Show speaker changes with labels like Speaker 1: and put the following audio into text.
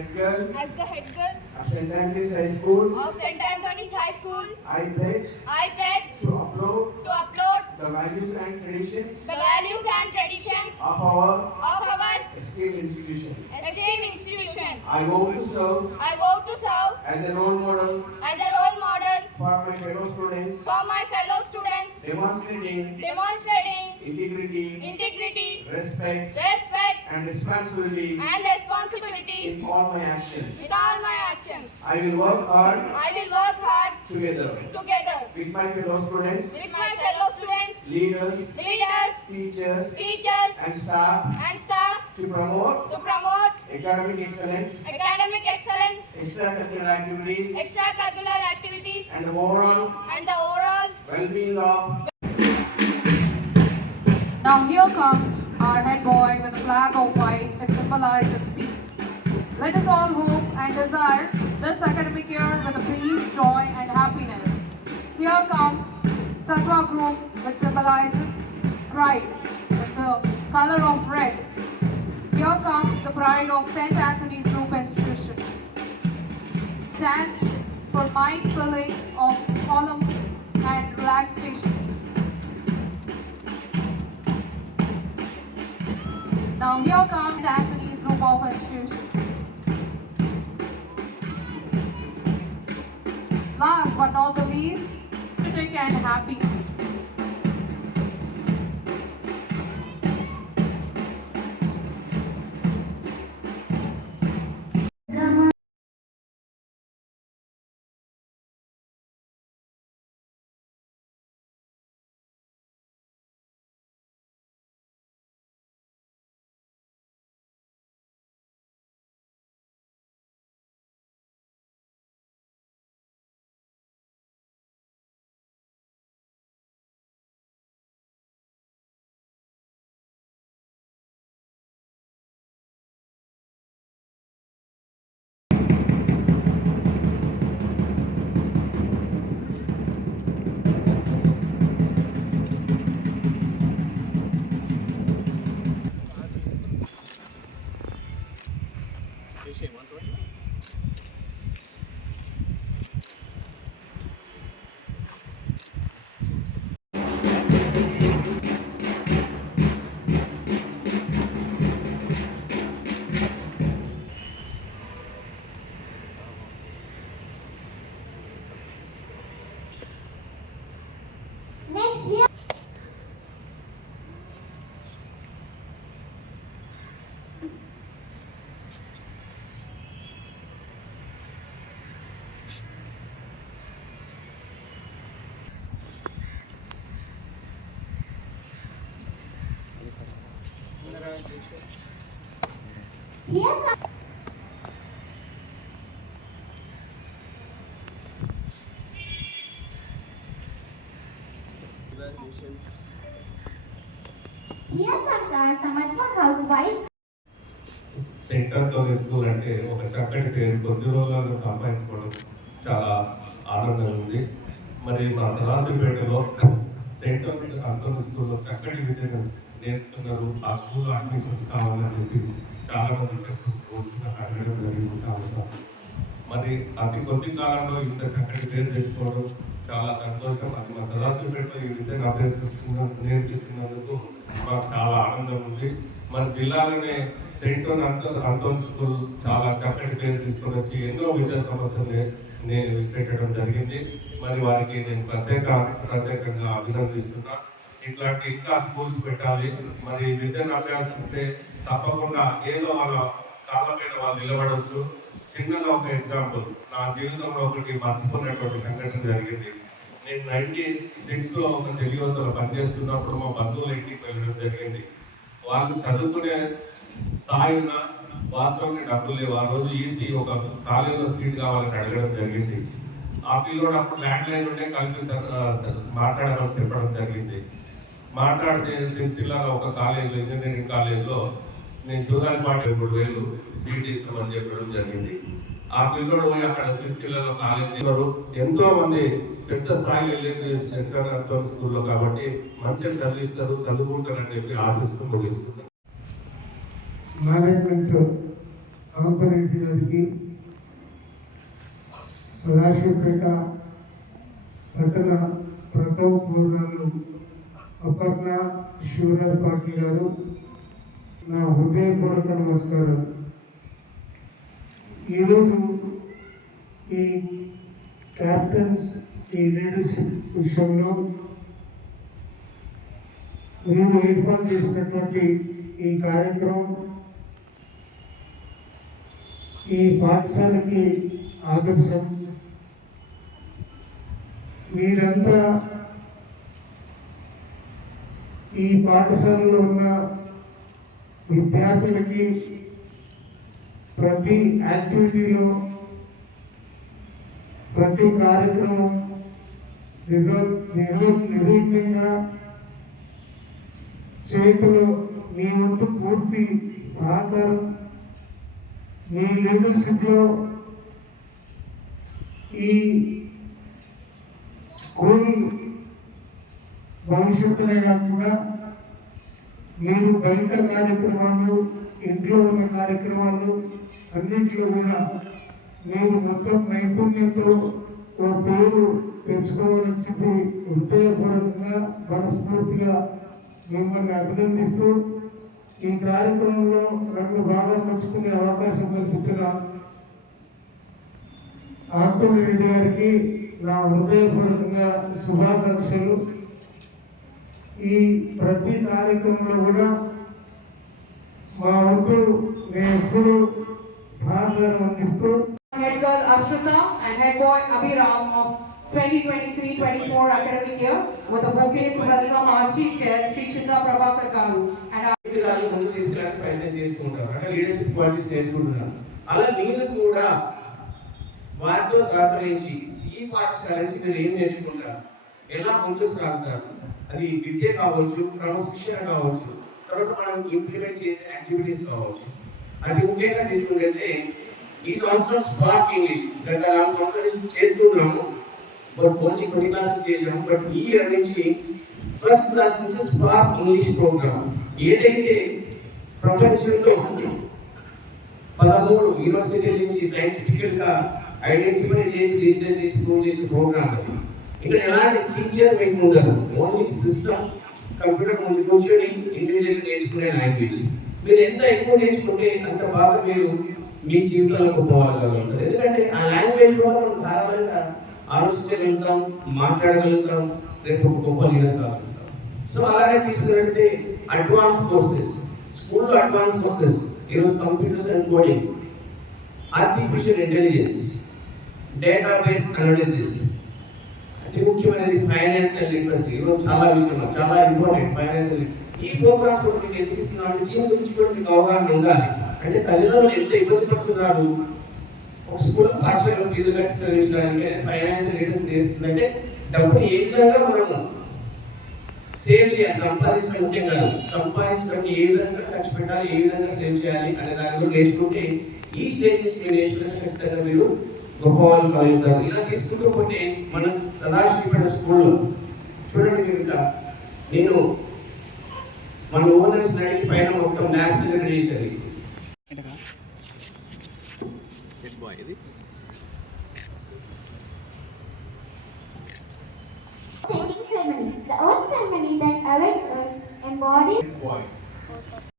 Speaker 1: head girl
Speaker 2: as the head girl
Speaker 1: of St. Anthony's High School,
Speaker 2: of St. Anthony's High School,
Speaker 1: I pledge
Speaker 2: I pledge
Speaker 1: to uphold
Speaker 2: to upload
Speaker 1: the values and traditions
Speaker 2: the values and traditions
Speaker 1: of our
Speaker 2: of our
Speaker 1: esteemed institution.
Speaker 2: esteemed institution.
Speaker 1: I vow to serve
Speaker 2: I vow to serve
Speaker 1: as a role model
Speaker 2: as a role model
Speaker 1: for my fellow students,
Speaker 2: for my fellow students,
Speaker 1: demonstrating
Speaker 2: demonstrating
Speaker 1: integrity,
Speaker 2: integrity,
Speaker 1: respect,
Speaker 2: respect,
Speaker 1: and responsibility
Speaker 2: and responsibility
Speaker 1: in all my actions.
Speaker 2: in all my actions.
Speaker 1: I will work hard
Speaker 2: I will work hard
Speaker 1: together
Speaker 2: together
Speaker 1: with my fellow students,
Speaker 2: with my fellow students,
Speaker 1: leaders,
Speaker 2: leaders,
Speaker 1: teachers,
Speaker 2: teachers,
Speaker 1: and staff
Speaker 2: and staff
Speaker 1: to promote
Speaker 2: to promote
Speaker 1: academic excellence,
Speaker 2: academic excellence,
Speaker 1: extracurricular activities,
Speaker 2: extracurricular activities,
Speaker 1: and the overall
Speaker 2: and the overall
Speaker 1: well-being of
Speaker 3: Now here comes our head boy with a flag of white. It symbolizes peace. Let us all hope and desire this academic year with peace, joy and happiness. Here comes Sattva group which symbolizes pride. It's a color of red. Here comes the pride of St. Anthony's Group Institution. Stands for mind filling of columns and relaxation. Now here comes Anthony's group of institution. Last but not the least, critic and happy.
Speaker 4: Next here. Here comes Here comes our Samatva House Vice
Speaker 5: saint అంటే ఒక చక్కటి పేరు. కొద్ది రోజుల్లో సంపాదించుకోవడం చాలా ఆనందంగా ఉంది. మరి మా సదాశివపేటలో సెంటర్ అంతర్ స్కూల్లో చక్కటి విద్యను నేర్పుతున్నారు. ఆ స్కూల్లో అడ్మిషన్స్ కావాలని చెప్పి చాలా మంది చెప్తూ వచ్చిన అడగడం జరిగింది చాలా మరి అతి కొద్ది కాలంలో ఇంత చక్కటి పేరు తెచ్చుకోవడం చాలా సంతోషం. అది మా సదాశివపేటలో ఈ విద్యను అభ్యసిస్తున్న నేర్పిస్తున్నందుకు మాకు చాలా ఆనందం ఉంది. మన జిల్లాలోనే సెయింట్ అంతోన్ స్కూల్ చాలా చక్కటి పేరు తీసుకొని వచ్చి ఎన్నో విద్యా సమస్యలు నేను పెట్టడం జరిగింది. మరి వారికి నేను ప్రత్యేక ప్రత్యేకంగా అభినందిస్తున్నా. ఇట్లాంటి ఇంకా స్కూల్స్ పెట్టాలి. మరి విద్యను అభ్యాసిస్తే తప్పకుండా ఏదో వాళ్ళ కాళ్ళ మీద వాళ్ళు నిలబడవచ్చు చిన్నగా ఒక ఎగ్జాంపుల్ నా జీవితంలో ఒకటి మర్చిపోయినటువంటి సంఘటన జరిగింది. నేను నైన్టీ సిక్స్లో ఒక తెలుగులో పనిచేస్తున్నప్పుడు మా బంధువులు ఇంటికి వెళ్ళడం జరిగింది. వాళ్ళు చదువుకునే స్థాయి ఉన్న వాస్తవంగా డబ్బులు లేవు. ఆ రోజు ఈసీ ఒక కాలేజీలో సీట్ కావాలని అడగడం జరిగింది. ఆ పిల్లోడు అప్పుడు ల్యాండ్ లైన్ ఉంటే కలిపి మాట్లాడమని చెప్పడం జరిగింది. మాట్లాడితే సిరిసిల్లాలో ఒక కాలేజీలో ఇంజనీరింగ్ కాలేజీలో నేను సూరాజపాటి మూడు వేలు సీట్ ఇస్తామని చెప్పడం జరిగింది. ఆ పిల్లోడు పోయి అక్కడ సిరిసిల్లలో కాలేజీ ఎంతో మంది పెద్ద స్థాయిలో వెళ్ళేది శంకర్ స్కూల్లో కాబట్టి మంచిగా చదివిస్తారు చదువుకుంటారని చెప్పి ఆశిస్తూ ముగిస్తున్నారు
Speaker 6: మేనేజ్మెంట్ కాంపరెడ్డి గారికి సదాశివపేట పట్టణ ప్రథమ పూర్ణాలు అపర్ణ శివరాజ్ పాటిల్ గారు నా హృదయపూర్వక నమస్కారం ఈరోజు ఈ క్యాప్టెన్స్ ఈ లీడర్షిప్ విషయంలో మేము ఏర్పాటు చేసినటువంటి ఈ కార్యక్రమం ఈ పాఠశాలకి ఆదర్శం. మీరంతా ఈ పాఠశాలలో ఉన్న విద్యార్థులకి ప్రతి యాక్టివిటీలో ప్రతి కార్యక్రమం నిర్వ నిర్వ చేయటంలో మీ వంతు పూర్తి సహకారం మీ లీడర్షిప్లో ఈ స్కూల్ భవిష్యత్తునే కాకుండా మీరు బయట కార్యక్రమాలు ఇంట్లో ఉన్న కార్యక్రమాలు అన్నింటిలో కూడా మీరు మొత్తం నైపుణ్యంతో ఓ పేరు తెచ్చుకోవాలని చెప్పి హృదయపూర్వకంగా మనస్ఫూర్తిగా మిమ్మల్ని అభినందిస్తూ ఈ కార్యక్రమంలో రెండు బాగా పంచుకునే అవకాశం కల్పించిన ఆంటోని రెడ్డి గారికి నా హృదయపూర్వకంగా శుభాకాంక్షలు. ఈ ప్రతి కార్యక్రమంలో కూడా మా వంతు నేను ఎప్పుడూ సహకారం అందిస్తూ
Speaker 3: Head girl Ashruta and head boy Abhiram of 2023-24 academic year with a bouquet to welcome our chief guest Sri Chinda Prabhakar Garu. And our
Speaker 1: ముందు తీసుకురావడానికి ప్రయత్నం చేస్తుంటారు. అంటే లీడర్షిప్ క్వాలిటీస్ నేర్చుకుంటున్నారు. అలా మీరు కూడా వారితో సహకరించి ఈ పాఠశాల నుంచి మీరు ఏం నేర్చుకుంటారు ఎలా ముందుకు సాగుతారు అది విద్య కావచ్చు క్రమశిక్షణ కావచ్చు తర్వాత మనం ఇంప్లిమెంట్ చేసే యాక్టివిటీస్ కావచ్చు. అది ముఖ్యంగా తీసుకుని వెళ్తే ఈ సంవత్సరం స్పార్క్ ఇంగ్లీష్. గత నాలుగు సంవత్సరాల నుంచి చేస్తున్నాము. బట్ ఓన్లీ కొన్ని క్లాసులు చేసాము బట్ ఈ ఇయర్ నుంచి ఫస్ట్ క్లాస్ నుంచి స్పార్క్ ఇంగ్లీష్ ప్రోగ్రామ్ ఏదైతే ప్రపంచంలో పదమూడు యూనివర్సిటీల నుంచి సైంటిఫికల్గా ఐడెంటిఫై చేసి రీసెంట్ చేసి ప్రూవ్ చేసిన ప్రోగ్రామ్ ఇక్కడ ఎలాంటి టీచర్ మీకు ఉండదు. ఓన్లీ సిస్టమ్ కంప్యూటర్ ముందు కూర్చొని ఇండివిజువల్ నేర్చుకునే లాంగ్వేజ్. మీరు ఎంత ఎక్కువ నేర్చుకుంటే అంత బాగా మీరు మీ జీవితంలో గొప్పవాళ్ళగలుగుతారు ఎందుకంటే ఆ లాంగ్వేజ్ వల్ల మనం ధారాళంగా ఆలోచించగలుగుతాం మాట్లాడగలుగుతాం రేపు గొప్ప లీడర్ కాగలుగుతాం. సో అలాగే తీసుకున్నట్లయితే అడ్వాన్స్ కోర్సెస్ స్కూల్లో అడ్వాన్స్ కోర్సెస్ ఈరోజు computers and coding artificial intelligence database analysis అతి ముఖ్యమైనది ఫైనాన్స్ అండ్ లిటరసీ ఈరోజు చాలా విషయం చాలా ఇంపార్టెంట్ ఫైనాన్స్ ఈ ప్రోగ్రామ్స్ మీకు ఎందుకు ఇస్తున్నాం అంటే దీని గురించి కూడా మీకు అవగాహన ఉండాలి. అంటే తల్లిదండ్రులు ఎంత ఇబ్బంది పడుతున్నారు? ఒక స్కూల్ పాఠశాల ఫీజు కట్టి చదివించడానికి ఫైనాన్షియల్ లీటర్స్ అంటే డబ్బులు ఏ విధంగా మనము సేవ్ చేయాలి? సంపాదించడం ముఖ్యం కాదు. సంపాదించడం ఏ విధంగా ఖర్చు పెట్టాలి? ఏ విధంగా సేవ్ చేయాలి? అనే దాని గురించి నేర్చుకుంటే ఈ స్టేజ్ నుంచి మీరు నేర్చుకుంటే ఖచ్చితంగా మీరు గొప్పవాళ్ళు కలుగుతారు ఇలా తీసుకుంటూ పోతే మనం సదాశివపేట స్కూల్లో చూడండి మీరు ఇంకా. నేను మన ఓనర్స్ అడిగి పైన మొత్తం ల్యాబ్స్ చేసేది